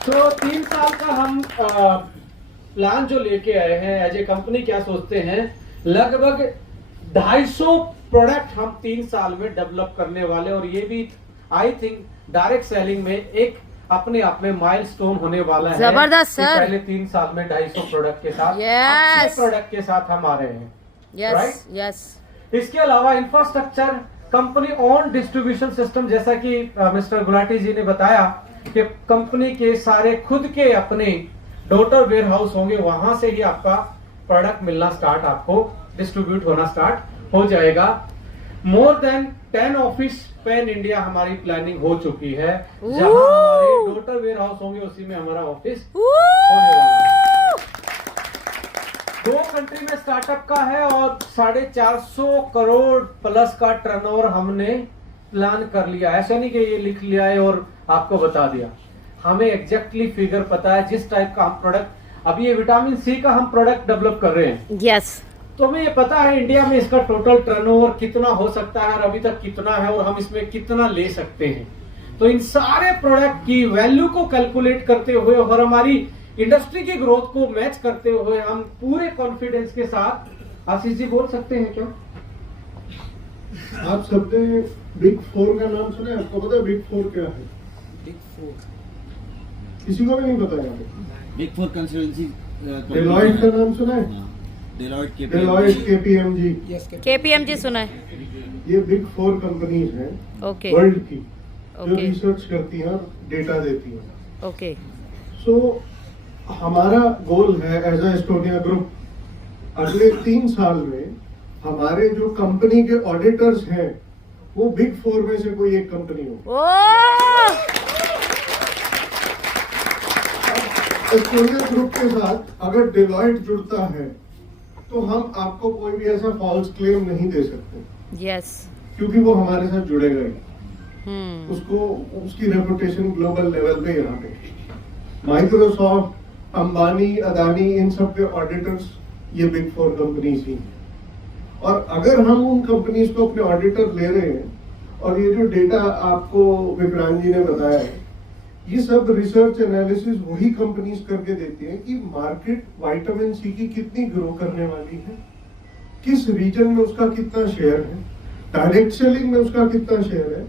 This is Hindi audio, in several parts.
तो 3 साल का हम प्लान जो लेके आए हैं एज ए कंपनी, क्या सोचते हैं लगभग 250 प्रोडक्ट हम 3 साल में डेवलप करने वाले, और ये भी आई थिंक डायरेक्ट सेलिंग में एक अपने आप में माइलस्टोन होने वाला है। जबरदस्त सर। पहले 3 साल में 250 प्रोडक्ट के साथ, Yes. अच्छे प्रोडक्ट के साथ हम आ रहे हैं। Yes Right? यस। इसके अलावा infrastructure, company on distribution system, जैसा कि मिस्टर गुलाटी जी ने बताया कि कंपनी के सारे खुद के अपने डॉटर वेयर हाउस होंगे, वहां से ही आपका प्रोडक्ट मिलना स्टार्ट, आपको डिस्ट्रीब्यूट होना स्टार्ट हो जाएगा। More than 10 office pan India हमारी प्लानिंग हो चुकी है, जहां हमारे डॉटर वेयर हाउस होंगे, उसी में हमारा ऑफिस होने वाला है। 2 कंट्री में स्टार्टअप का है और 450 करोड़ प्लस का टर्नओवर हमने प्लान कर लिया। ऐसा नहीं कि ये लिख लिया है और आपको बता दिया, हमें एग्जैक्टली फिगर पता है जिस टाइप का हम प्रोडक्ट, अभी ये विटामिन सी का हम प्रोडक्ट डेवलप कर रहे हैं। यस। तो हमें ये पता है इंडिया में इसका टोटल टर्नओवर कितना हो सकता है और अभी तक कितना है और हम इसमें कितना ले सकते हैं। तो इन सारे प्रोडक्ट की वैल्यू को कैलकुलेट करते हुए और हमारी इंडस्ट्री की ग्रोथ को मैच करते हुए हम पूरे कॉन्फिडेंस के साथ, आशीष जी बोल सकते हैं क्या? आप सबने बिग 4 का नाम सुना है? आपको पता है बिग 4 क्या है? बिग 4 किसी को भी नहीं पता है। बिग 4 कंसल्टेंसी डेलॉयट का नाम सुना है? Deloitte, KPMG. केपीएमजी सुना है। ये बिग 4 कंपनीज हैं ओके वर्ल्ड की, जो ओके रिसर्च करती हैं और डेटा देती हैं। ओके। सो हमारा गोल है एज अ एस्टोनिया ग्रुप, अगले 3 साल में हमारे जो कंपनी के ऑडिटर्स हैं वो बिग 4 में से कोई एक कंपनी हो। ओ एस्टोनिया ग्रुप के साथ अगर डेलॉयट जुड़ता है तो हम आपको कोई भी ऐसा फॉल्स क्लेम नहीं दे सकते, यस। क्योंकि वो हमारे साथ जुड़ेगा ही। उसको उसकी रेपुटेशन ग्लोबल लेवल पे यहाँ पे, माइक्रोसॉफ्ट, अंबानी, अदानी, इन सब के ऑडिटर्स ये बिग 4 कंपनीज ही हैं। और अगर हम उन कंपनीज को अपने ऑडिटर ले रहे हैं, और ये जो डेटा आपको विक्रांत जी ने बताया है, ये सब रिसर्च एनालिसिस वही कंपनीज करके देती हैं कि मार्केट विटामिन सी की कितनी ग्रो करने वाली है, किस रीजन में उसका कितना शेयर है, डायरेक्ट सेलिंग में उसका कितना शेयर है।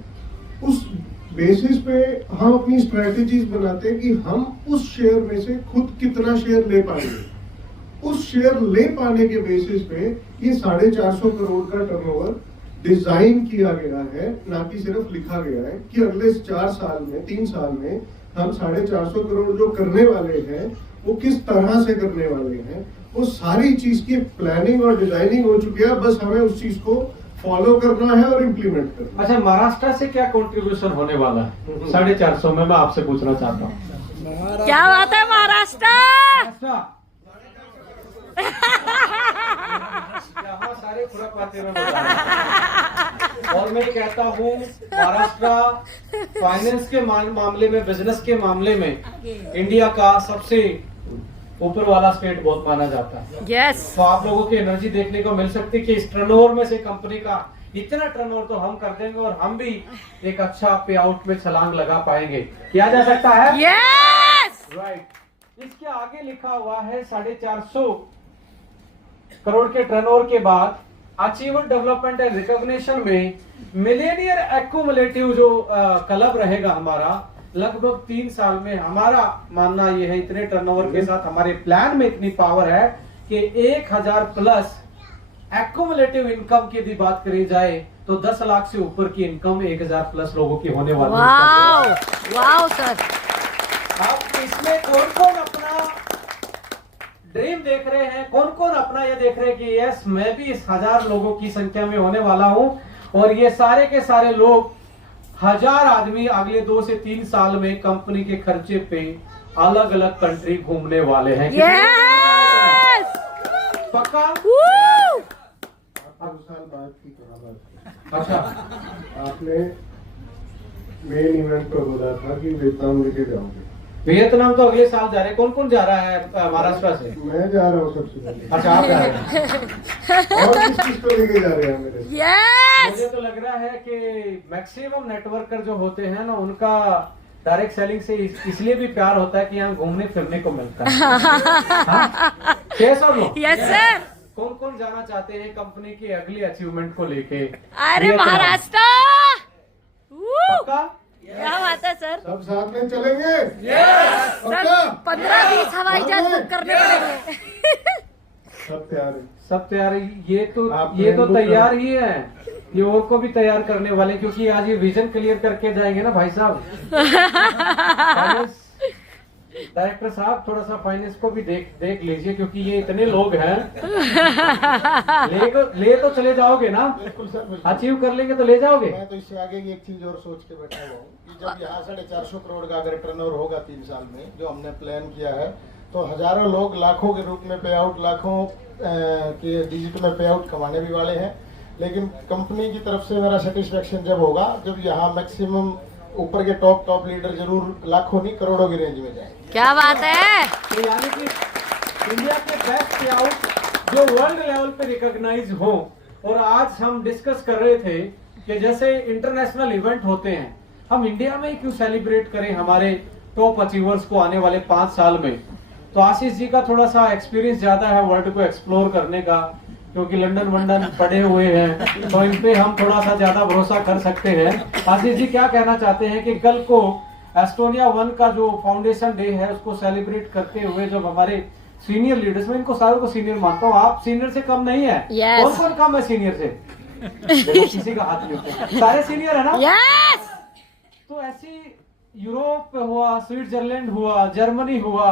उस बेसिस पे हम अपनी स्ट्रेटेजीज बनाते हैं कि हम उस शेयर में से खुद कितना शेयर ले पाएंगे। उस शेयर ले पाने के बेसिस पे ये 450 करोड़ का टर्नओवर डिजाइन किया गया है, ना कि सिर्फ लिखा गया है कि अगले 4 साल में, 3 साल में हम 450 करोड़ जो करने वाले हैं वो किस तरह से करने वाले हैं। वो सारी चीज की प्लानिंग और डिजाइनिंग हो चुकी है, बस हमें उस चीज को फॉलो करना है और इम्प्लीमेंट करना। अच्छा, महाराष्ट्र से क्या कंट्रीब्यूशन होने वाला है 450 में? मैं आपसे पूछना चाहता हूँ। क्या बात है महाराष्ट्र। यहाँ सारे खुरापाते में बता रहे हैं। और मैं कहता हूँ महाराष्ट्र फाइनेंस के मामले में, बिजनेस के मामले में इंडिया का सबसे ऊपर वाला स्टेट बहुत माना जाता है। यस। तो आप लोगों की एनर्जी देखने को मिल सकती है कि इस टर्नओवर में से कंपनी का इतना टर्नओवर तो हम कर देंगे और हम भी एक अच्छा पे आउट में छलांग लगा पाएंगे। किया जा सकता है। यस। राइट। इसके आगे लिखा हुआ है 450 करोड़ के टर्नओवर के बाद अचीवमेंट डेवलपमेंट एंड रिकॉग्निशन में मिलेनियर एक्यूमुलेटिव जो क्लब रहेगा हमारा, लगभग 3 साल में हमारा मानना यह है, इतने टर्नओवर के साथ हमारे प्लान में इतनी पावर है कि 1000 प्लस एक्यूमुलेटिव इनकम की यदि बात करी जाए तो 10 लाख से ऊपर की इनकम 1000 प्लस लोगों की होने वाली है। Wow wow sir. अब इसमें कौन कौन अपना ड्रीम देख रहे हैं, कौन कौन अपना ये देख रहे हैं कि यस मैं भी इस 1000 लोगों की संख्या में होने वाला हूं, और ये सारे के सारे लोग 1000 आदमी अगले 2 से 3 साल में कंपनी के खर्चे पे अलग अलग कंट्री घूमने वाले हैं। यस। पक्का? 8 साल बाद की कहावत। अच्छा, आपने मेन इवेंट पर बोला था कि वियतनाम लेके जाओगे। वियतनाम तो अगले साल जा रहे हैं। कौन कौन जा रहा है महाराष्ट्र से? मैं जा रहा हूँ सबसे पहले। अच्छा, आप जा रहे हैं। और किस चीज को लेके जा रहे हैं मेरे? यस। मुझे तो लग रहा है कि मैक्सिमम नेटवर्कर जो होते हैं ना, उनका डायरेक्ट सेलिंग से इसलिए भी प्यार होता है कि यहाँ घूमने फिरने को मिलता है। हाँ? Yes or no? Yes sir. कौन कौन जाना चाहते हैं कंपनी की अगली अचीवमेंट को लेके? अरे ये तो महाराष्ट्र। पक्का? क्या बात है सर। सब साथ में चलेंगे। सर पक्का? 15-20 हवाई जहाज बुक करने पड़ेंगे। सब तैयार है। सब तैयार है। ये तो आप लोग तैयार ही है। ये और को भी तैयार करने वाले, क्योंकि आज ये विजन क्लियर करके जाएंगे ना भाई साहब। डायरेक्टर साहब थोड़ा सा फाइनेंस को भी देख लीजिए, क्योंकि ये इतने लोग हैं। ले तो चले जाओगे ना? बिल्कुल सर, बिल्कुल। अचीव कर लेंगे तो ले जाओगे। मैं तो इससे आगे की एक चीज और सोच के बैठा हुआ हूँ कि जब यहाँ 450 करोड़ का अगर टर्नओवर होगा 3 साल में, जो हमने प्लान किया है, तो हजारों लोग लाखों के रूप में पे आउट, लाखों के डिजिट में पे आउट कमाने भी वाले हैं। लेकिन कंपनी की तरफ से मेरा सेटिस्फेक्शन जब होगा जब यहाँ मैक्सिमम ऊपर के टॉप लीडर जरूर लाखों नहीं करोड़ों की रेंज में जाएंगे। क्या बात है। तो यानी कि इंडिया के बेस्ट पे आउट जो वर्ल्ड लेवल पे रिकॉग्नाइज हो। और आज हम डिस्कस कर रहे थे कि जैसे इंटरनेशनल इवेंट होते हैं, हम इंडिया में ही क्यों सेलिब्रेट करें हमारे टॉप अचीवर्स को आने वाले 5 साल में। तो आशीष जी का थोड़ा सा एक्सपीरियंस ज्यादा है वर्ल्ड को एक्सप्लोर करने का, क्योंकि लंदन वंडन पढ़े हुए हैं, तो इन पे हम थोड़ा सा ज्यादा भरोसा कर सकते हैं। आशीष जी क्या कहना चाहते हैं कि कल को एस्टोनिया 1 का जो फाउंडेशन डे है उसको सेलिब्रेट करते हुए जब हमारे सीनियर लीडर्स, में इनको सारों को सीनियर मानता हूँ, आप सीनियर से कम नहीं है। Yes. कौन कौन कम है सीनियर से? देखो, किसी का हाथ नहीं उठता, सारे सीनियर है ना? यस। तो ऐसी यूरोप हुआ, स्विट्जरलैंड हुआ, जर्मनी हुआ,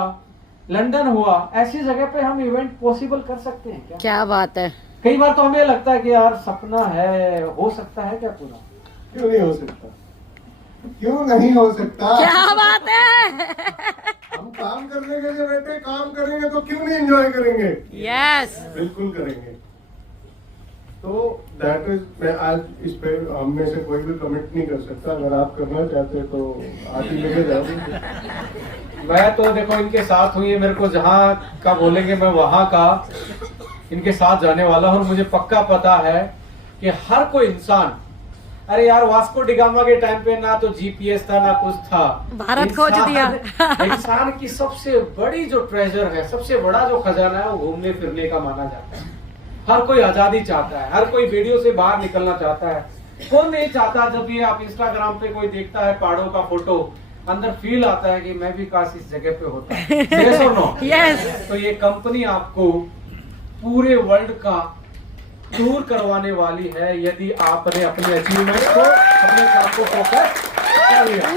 लंदन हुआ, ऐसी जगह पे हम इवेंट पॉसिबल कर सकते हैं क्या? क्या बात है। कई बार तो हमें लगता है कि यार सपना है, हो सकता है क्या पूरा? क्यों नहीं हो सकता? क्यों नहीं हो सकता? क्या बात है। हम काम करने के लिए बैठे, काम करेंगे तो क्यों नहीं एंजॉय करेंगे? यस। बिल्कुल करेंगे। तो दैट इज, मैं आज इस पे हम में से कोई भी कमेंट नहीं कर सकता। अगर आप करना चाहते तो आज ही लेके जाओ। मैं तो देखो इनके साथ हुई है, मेरे को जहाँ का बोलेंगे मैं वहां का इनके साथ जाने वाला हूँ। और मुझे पक्का पता है कि हर कोई इंसान, अरे यार वास्को डिगामा के टाइम पे ना तो जीपीएस था ना कुछ था, भारत खोज दिया। इंसान की सबसे बड़ी जो ट्रेजर है, सबसे बड़ा जो खजाना है, वो घूमने फिरने का माना जाता है। हर कोई आजादी चाहता है, हर कोई वीडियो से बाहर निकलना चाहता है। कौन नहीं चाहता? जब ये आप इंस्टाग्राम पे कोई देखता है पहाड़ों का फोटो, अंदर फील आता है कि मैं भी काश इस जगह पे होता। Yes or no? Yes. तो ये कंपनी आपको पूरे वर्ल्ड का टूर करवाने वाली है, यदि आपने अपने अचीवमेंट को, अपने काम को फोकस कर लिया। मैं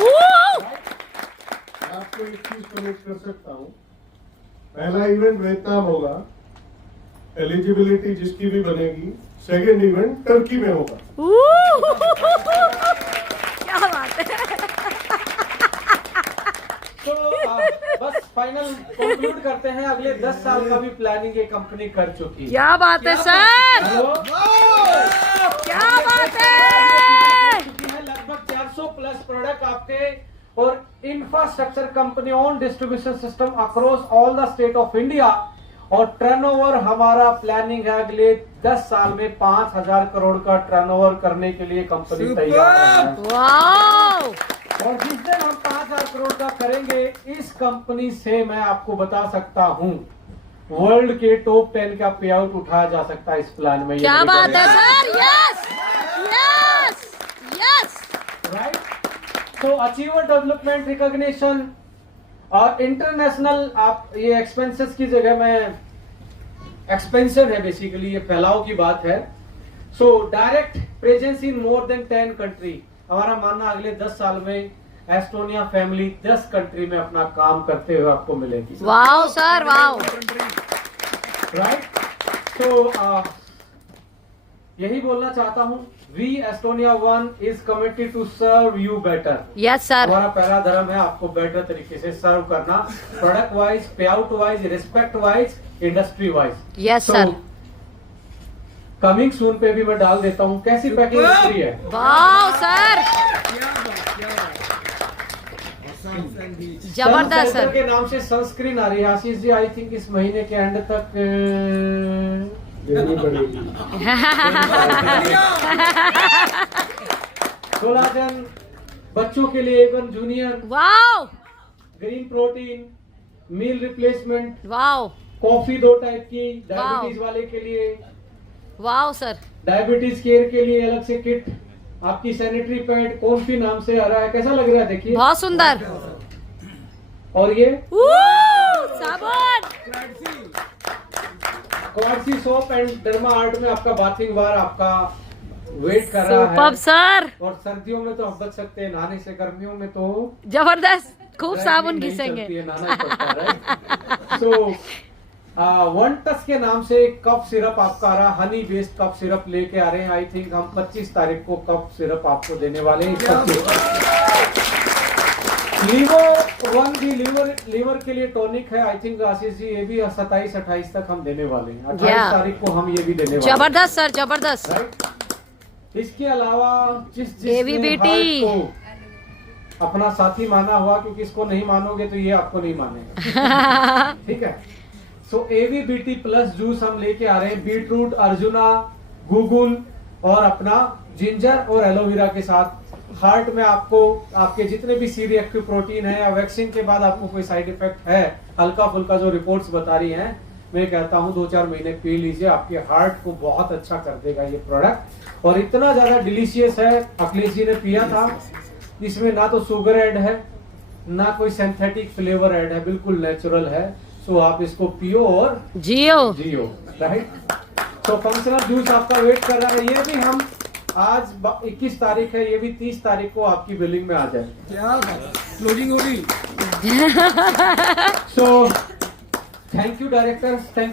आपको एक चीज कमिट कर सकता हूँ, पहला इवेंट वियतनाम होगा, एलिजिबिलिटी जिसकी भी बनेगी, सेकेंड इवेंट टर्की में होगा। क्या बात है। तो बस फाइनल कंक्लूड करते हैं, अगले 10 साल का भी प्लानिंग ये कंपनी कर चुकी है। क्या बात है सर। हेलो? क्या बात है। लगभग 400 प्लस प्रोडक्ट आपके और infrastructure company on distribution system across all the state of India. और टर्नओवर हमारा प्लानिंग है अगले 10 साल में 5000 करोड़ का टर्नओवर करने के लिए कंपनी तैयार है। वाओ। और जिस दिन हम 5000 करोड़ का करेंगे, इस कंपनी से मैं आपको बता सकता हूं वर्ल्ड के टॉप 10 का पे आउट उठाया जा सकता है इस प्लान में। क्या बात है sir. Yes yes yes. Right. तो अचीवर डेवलपमेंट रिकॉग्निशन और इंटरनेशनल, आप ये एक्सपेंसेस की जगह में एक्सपेंसिव है, बेसिकली ये फैलाव की बात है। So direct presence in more than 10 country, हमारा मानना अगले 10 साल में एस्टोनिया फैमिली 10 कंट्री में अपना काम करते हुए आपको मिलेगी। Wow sir, wow. राइट। तो यही बोलना चाहता हूँ, we Estonia 1 is committed to serve you better. Yes sir. हमारा पहला धर्म है आपको बेटर तरीके से सर्व करना, प्रोडक्ट वाइज, पे out wise, respect wise, industry wise. Yes sir. Coming soon पे भी मैं डाल देता हूँ, कैसी पैकिंग है। वाओ सर, जबरदस्त सर। के नाम से सनस्क्रीन आ रही है आशीष जी, आई थिंक इस महीने के एंड तक देनी पड़ेगी। कोलाजन बच्चों के लिए A1 junior, wow green protein, meal replacement, wow coffee 2 type की, डायबिटीज वाले के लिए, वाओ सर, डायबिटीज केयर के लिए अलग से किट, आपकी सैनिटरी पैड कॉन्फी नाम से आ रहा है, कैसा लग रहा है देखिए। बहुत सुंदर। और ये साबुन, Quarsi soap and derma art में आपका बाथिंग बार आपका वेट कर रहा सुपर्ब है। सर, और सर्दियों में तो आप बच सकते हैं नहाने से, गर्मियों में तो जबरदस्त, खूब साबुन नहीं घिसेंगे। चलती है, नहाना ही पड़ता है, right? So, वन टच के नाम से एक कप सिरप आपका आ रहा है, हनी बेस्ड कप सिरप लेके आ रहे हैं। आई थिंक हम 25 तारीख को कप सिरप आपको देने वाले हैं। लीवर वन भी लीवर के लिए टॉनिक है। आई थिंक आशीष जी ये भी 27-28 तक हम देने वाले हैं। 28 तारीख को हम ये भी देने वाले हैं। जबरदस्त सर, जबरदस्त। राइट। इसके अलावा देवी बेटी को अपना साथी माना हुआ, क्योंकि इसको नहीं मानोगे तो ये आपको नहीं मानेगा। ठीक है। सो AVBT प्लस जूस हम लेके आ रहे हैं, बीटरूट, अर्जुना, गूगल और अपना जिंजर और एलोवेरा के साथ। हार्ट में आपको आपके जितने भी सी रिएक्टिव प्रोटीन है या वैक्सीन के बाद आपको कोई साइड इफेक्ट है, हल्का फुल्का जो रिपोर्ट्स बता रही हैं, मैं कहता हूं 2-4 महीने पी लीजिए, आपके हार्ट को बहुत अच्छा कर देगा ये प्रोडक्ट। और इतना ज्यादा डिलीशियस है, अखिलेश जी ने पिया था, इसमें ना तो शुगर ऐड है ना कोई सिंथेटिक फ्लेवर ऐड है, बिल्कुल नेचुरल है। सो आप इसको पियो और जियो। राइट। सो फंक्शनल जूस आपका वेट कर रहा है। ये भी हम आज 21 तारीख है, ये भी 30 तारीख को आपकी बिलिंग में आ जाए। क्या क्लोजिंग होगी। So thank you director, thank you.